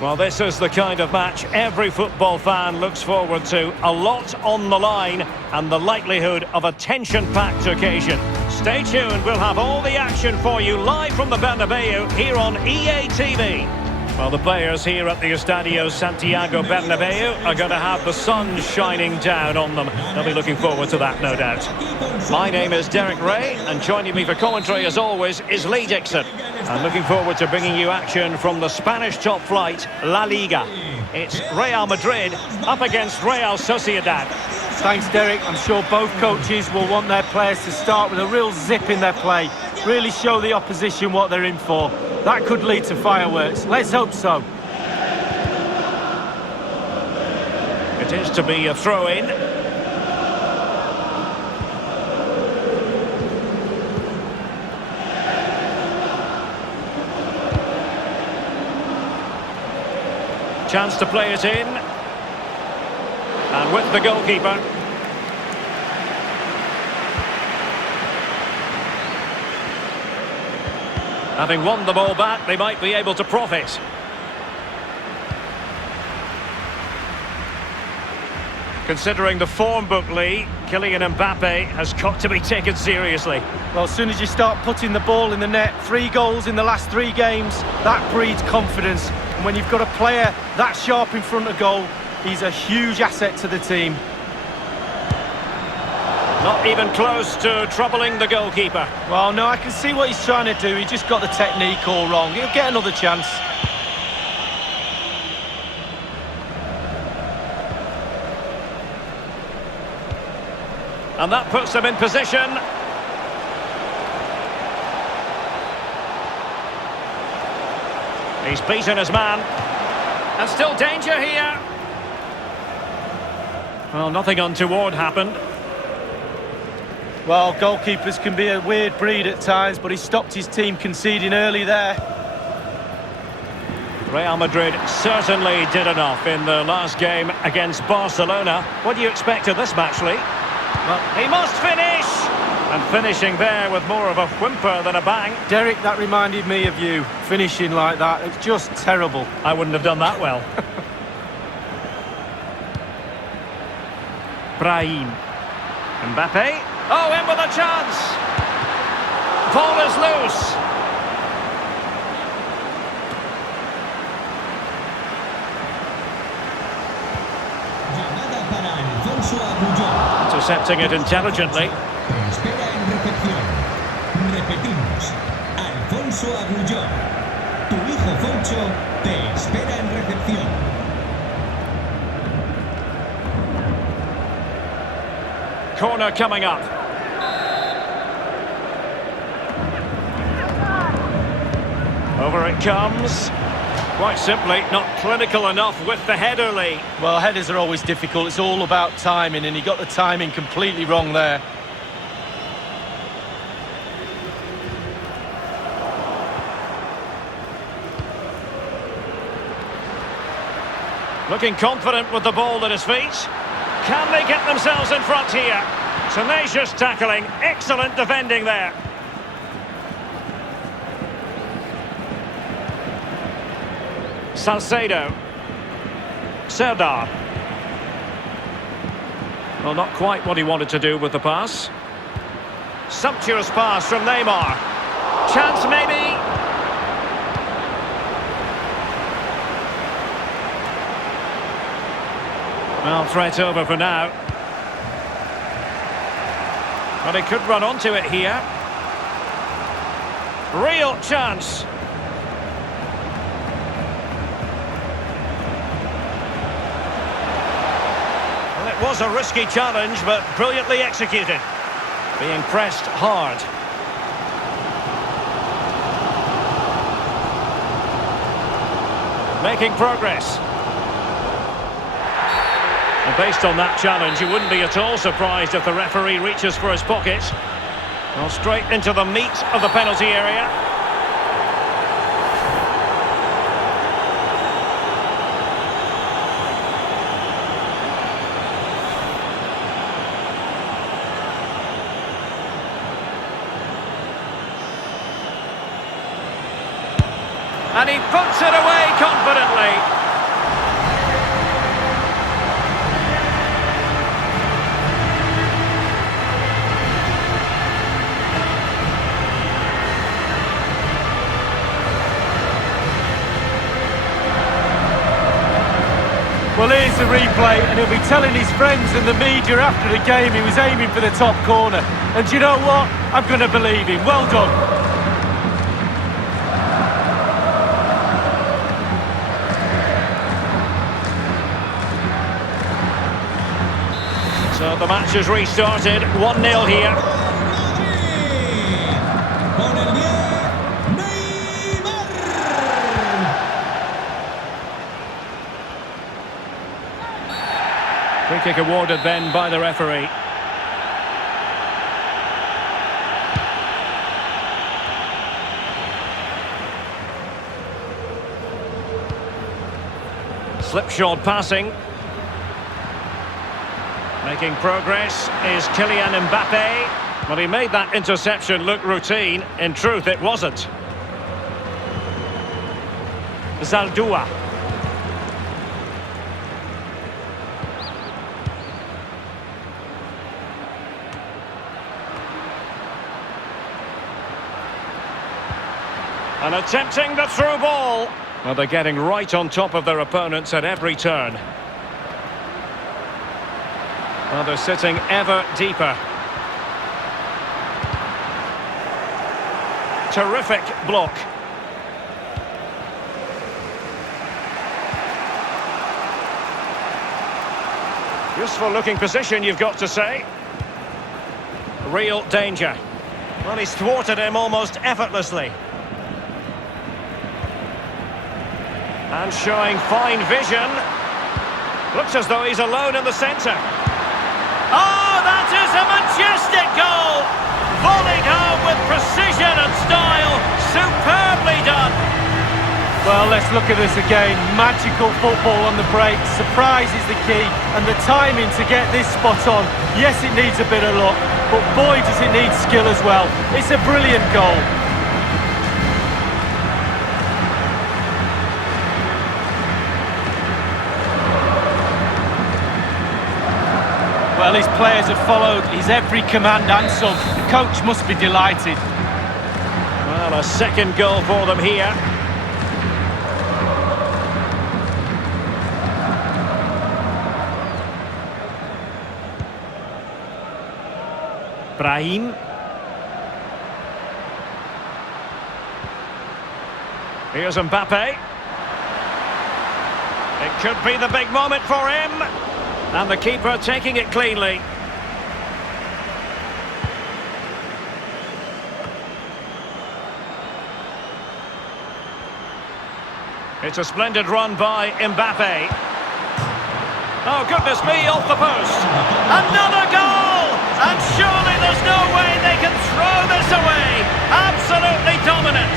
Well, this is the kind of match every football fan looks forward to. A lot on the line and the likelihood of a tension-packed occasion. Stay tuned, we'll have all the action for you live from the Bernabeu here on EA TV. Well, the players here at the Estadio Santiago Bernabeu are going to have the sun shining down on them. They'll be looking forward to that, no doubt. My name is Derek Ray, and joining me for commentary, as always, is Lee Dixon. I'm looking forward to bringing you action from the Spanish top flight, La Liga. It's Real Madrid up against Real Sociedad. Thanks, Derek. I'm sure both coaches will want their players to start with a real zip in their play. Really show the opposition what they're in for. That could lead to fireworks. Let's hope so. It is to be a throw-in. Chance to play it in. And with the goalkeeper. Having won the ball back, they might be able to profit. Considering the form book, Lee, Kylian Mbappe has got to be taken seriously. Well, as soon as you start putting the ball in the net, 3 goals in the last 3 games, that breeds confidence. And when you've got a player that sharp in front of goal, he's a huge asset to the team. Not even close to troubling the goalkeeper. Well, no, I can see what he's trying to do. He just got the technique all wrong. He'll get another chance. And that puts them in position. He's beaten his man. And still danger here. Well, nothing untoward happened. Well, goalkeepers can be a weird breed at times, but he stopped his team conceding early there. Real Madrid certainly did enough in the last game against Barcelona. What do you expect of this match, Lee? Well, he must finish! And finishing there with more of a whimper than a bang. Derek, that reminded me of you, finishing like that. It's just terrible. I wouldn't have done that well. Brahim. Mbappe. Oh, in with a chance! Ball is loose! Intercepting it intelligently. Espera en recepción. Repetimos. Alfonso Agullón. Tu hijo Foncho te espera en recepción. Corner coming up. Over it comes. Quite simply, not clinical enough with the header, Lee. Well, headers are always difficult. It's all about timing, and he got the timing completely wrong there. Looking confident with the ball at his feet. Can they get themselves in front here? Tenacious tackling, excellent defending there. Salcedo. Serdar. Well, not quite what he wanted to do with the pass. Sumptuous pass from Neymar. Chance maybe. Well, threat over for now. But he could run onto it here. Real chance. Well, it was a risky challenge, but brilliantly executed. Being pressed hard. Making progress. And based on that challenge, you wouldn't be at all surprised if the referee reaches for his pocket. Well, straight into the meat of the penalty area. And he puts it away confidently. Well, here's the replay, and he'll be telling his friends and the media after the game he was aiming for the top corner. And do you know what? I'm going to believe him. Well done. So the match has restarted, 1-0 here. Con el 10, Neymar. Free kick awarded then by the referee. Slipshod passing. Making progress is Kylian Mbappe. Well, he made that interception look routine. In truth, it wasn't. Zaldua. And attempting the through ball. Well, they're getting right on top of their opponents at every turn. Well, they're sitting ever deeper. Terrific block. Useful looking position, you've got to say. Real danger. Well, he's thwarted him almost effortlessly. And showing fine vision. Looks as though he's alone in the centre. Oh, that is a majestic goal! Volleyed home with precision and style. Superbly done. Well, let's look at this again. Magical football on the break. Surprise is the key. And the timing to get this spot on. Yes, it needs a bit of luck. But boy, does it need skill as well. It's a brilliant goal. Well, his players have followed his every command and some. The coach must be delighted. Well, a second goal for them here. Brahim. Here's Mbappe. It could be the big moment for him. And the keeper taking it cleanly. It's a splendid run by Mbappe. Oh, goodness me, off the post. Another goal! And surely there's no way they can throw this away. Absolutely dominant.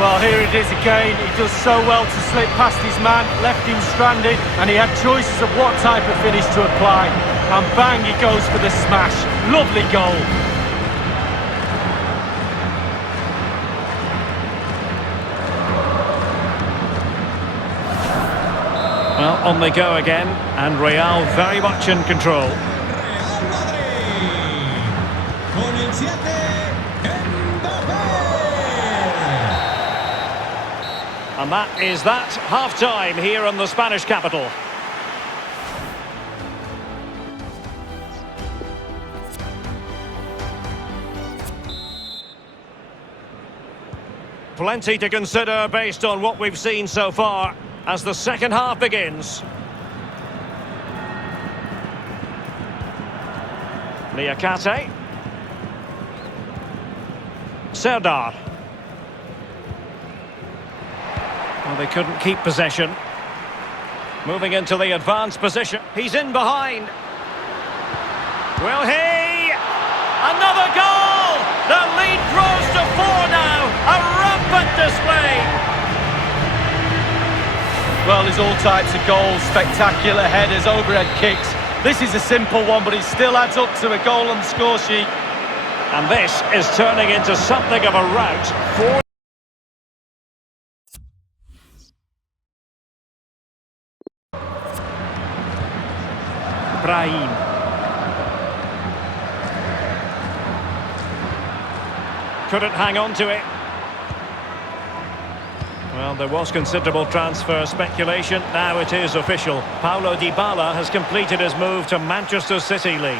Well, here it is again. He does so well to slip past his man, left him stranded, and he had choices of what type of finish to apply. And bang, he goes for the smash. Lovely goal. Well, on they go again, and Real very much in control. Real Madrid. Con el 7, Mbappé. And that is that, half-time here in the Spanish capital. Plenty to consider based on what we've seen so far as the second half begins. Niakate. Serdar. Well, they couldn't keep possession. Moving into the advanced position. He's in behind. Will he? Another goal! The lead grows to 4 now. A rampant display. Well, there's all types of goals, spectacular headers, overhead kicks. This is a simple one, but it still adds up to a goal on the score sheet. And this is turning into something of a rout for... Brahim. Couldn't hang on to it. Well, there was considerable transfer speculation. Now it is official. Paulo Dybala has completed his move to Manchester City, Lee.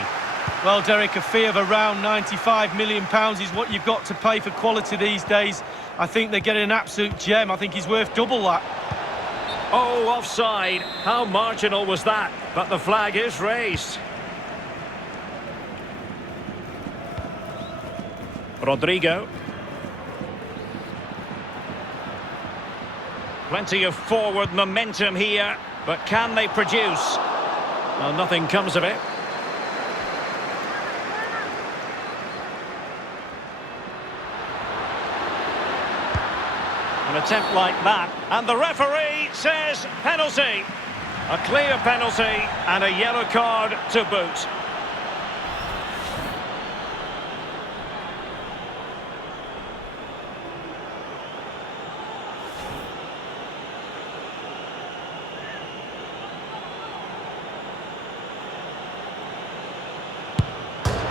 Well, Derek, a fee of around £95 million is what you've got to pay for quality these days. I think they're getting an absolute gem. I think he's worth double that. Oh, offside. How marginal was that? But the flag is raised. Rodrigo. Plenty of forward momentum here, but can they produce? Well, nothing comes of it. An attempt like that, and the referee says penalty. A clear penalty and a yellow card to boot.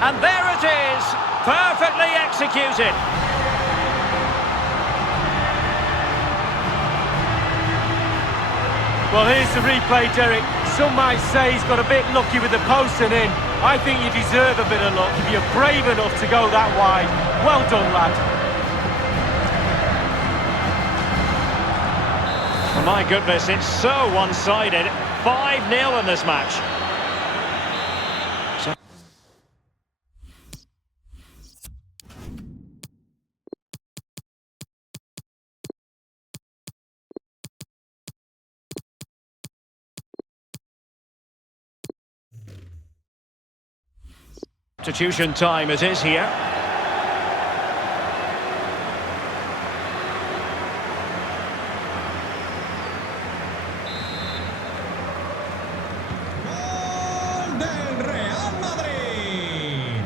And there it is, perfectly executed. Well, here's the replay, Derek. Some might say he's got a bit lucky with the post and in. I think you deserve a bit of luck if you're brave enough to go that wide. Well done, lad. Oh my goodness, it's so one-sided. 5-0 in this match. Substitution time it is here. Gol del Real Madrid.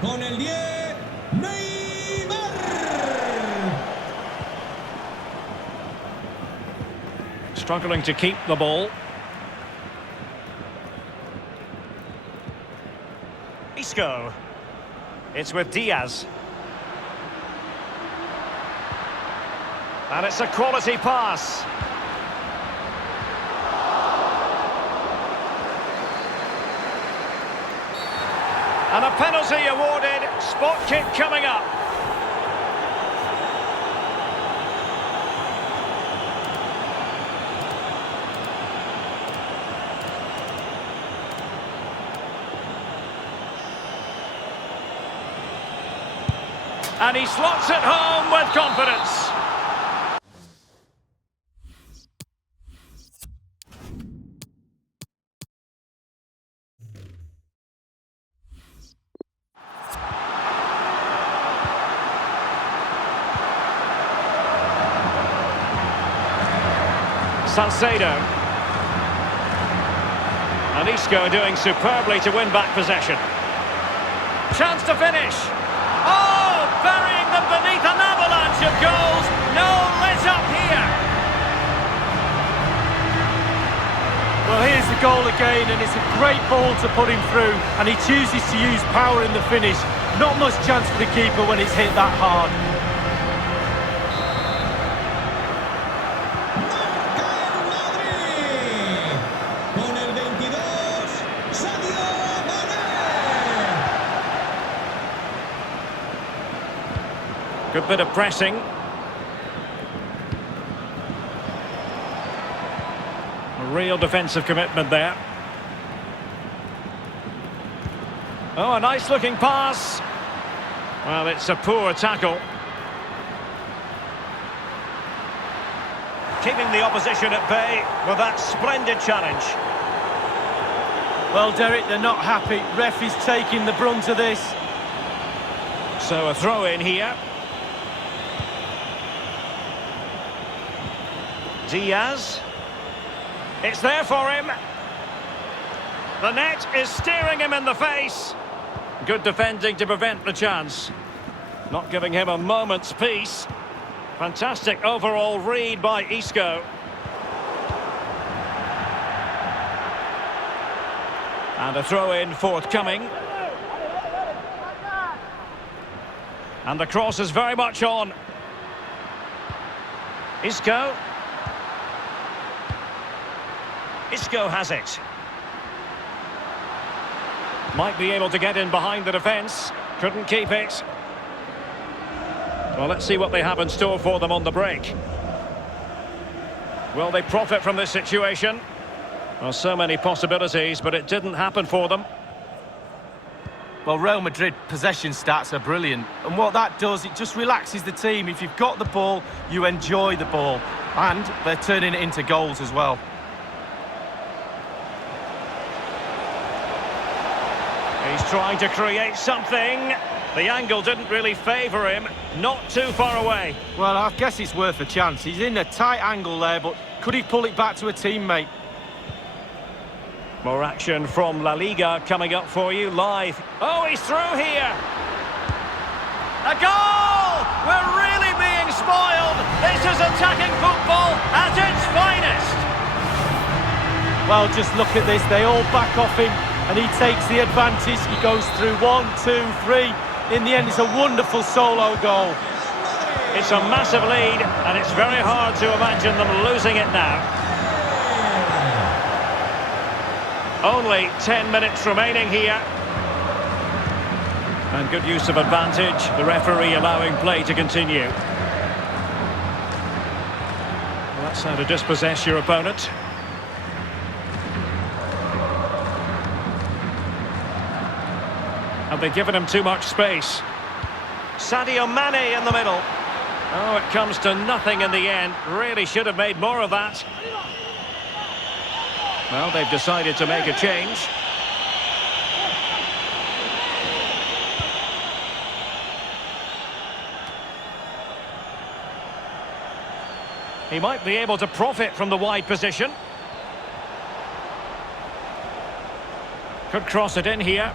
Con el 10, Neymar. Struggling to keep the ball. Isco. It's with Diaz. And it's a quality pass. And a penalty awarded. Spot kick coming up. And he slots it home with confidence. Socidad. And Isco doing superbly to win back possession. Chance to finish. Oh, burying them beneath an avalanche of goals. No let up here. Well, here's the goal again, and it's a great ball to put him through, and he chooses to use power in the finish. Not much chance for the keeper when it's hit that hard. Good bit of pressing. A real defensive commitment there. Oh, a nice looking pass. Well, it's a poor tackle. Keeping the opposition at bay with that splendid challenge. Well, Derek, they're not happy. Ref is taking the brunt of this. So a throw in here. Diaz. It's there for him. The net is staring him in the face. Good defending to prevent the chance. Not giving him a moment's peace. Fantastic overall read by Isco. And a throw-in forthcoming. And the cross is very much on. Isco. Isco has it. Might be able to get in behind the defence. Couldn't keep it. Well, let's see what they have in store for them on the break. Will they profit from this situation? Well, so many possibilities, but it didn't happen for them. Well, Real Madrid possession stats are brilliant. And what that does, it just relaxes the team. If you've got the ball, you enjoy the ball. And they're turning it into goals as well. He's trying to create something. The angle didn't really favour him. Not too far away. Well, I guess it's worth a chance. He's in a tight angle there, but could he pull it back to a teammate? More action from La Liga coming up for you live. Oh, he's through here. A goal! We're really being spoiled. This is attacking football at its finest. Well, just look at this. They all back off him, and he takes the advantage. He goes through 1, 2, 3. In the end, it's a wonderful solo goal. It's a massive lead, and it's very hard to imagine them losing it now. Only 10 minutes remaining here. And good use of advantage. The referee allowing play to continue. Well, that's how to dispossess your opponent. Have they given him too much space? Sadio Mane in the middle. Oh, it comes to nothing in the end. Really should have made more of that. Well, they've decided to make a change. He might be able to profit from the wide position. Could cross it in here.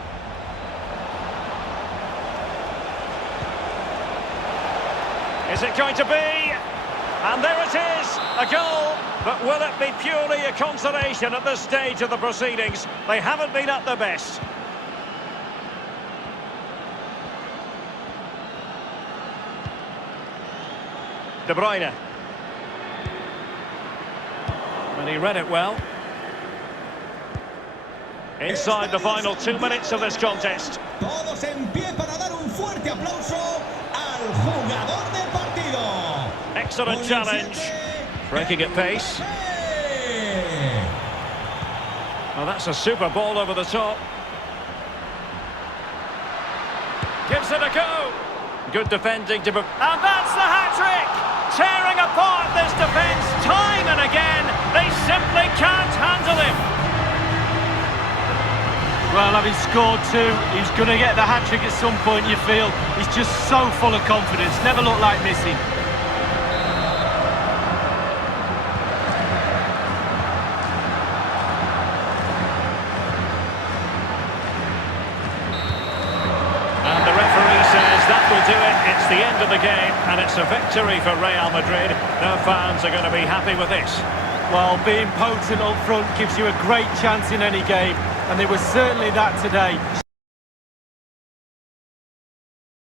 Is it going to be? And there it is, a goal. But will it be purely a consolation at this stage of the proceedings? They haven't been at their best. De Bruyne. And he read it well. Inside the final 2 minutes of this contest. Todos en pie para dar un fuerte aplauso al jugador del partido. Excellent challenge. Breaking at pace. Well, that's a super ball over the top. Gives it a go. Good defending to... And that's the hat-trick! Tearing apart this defence time and again. They simply can't handle him. Well, having scored two, he's going to get the hat-trick at some point, you feel. He's just so full of confidence. Never looked like missing. Do it. It's the end of the game, and it's a victory for Real Madrid. Their fans are going to be happy with this. Well, being potent up front gives you a great chance in any game, and they were certainly that today.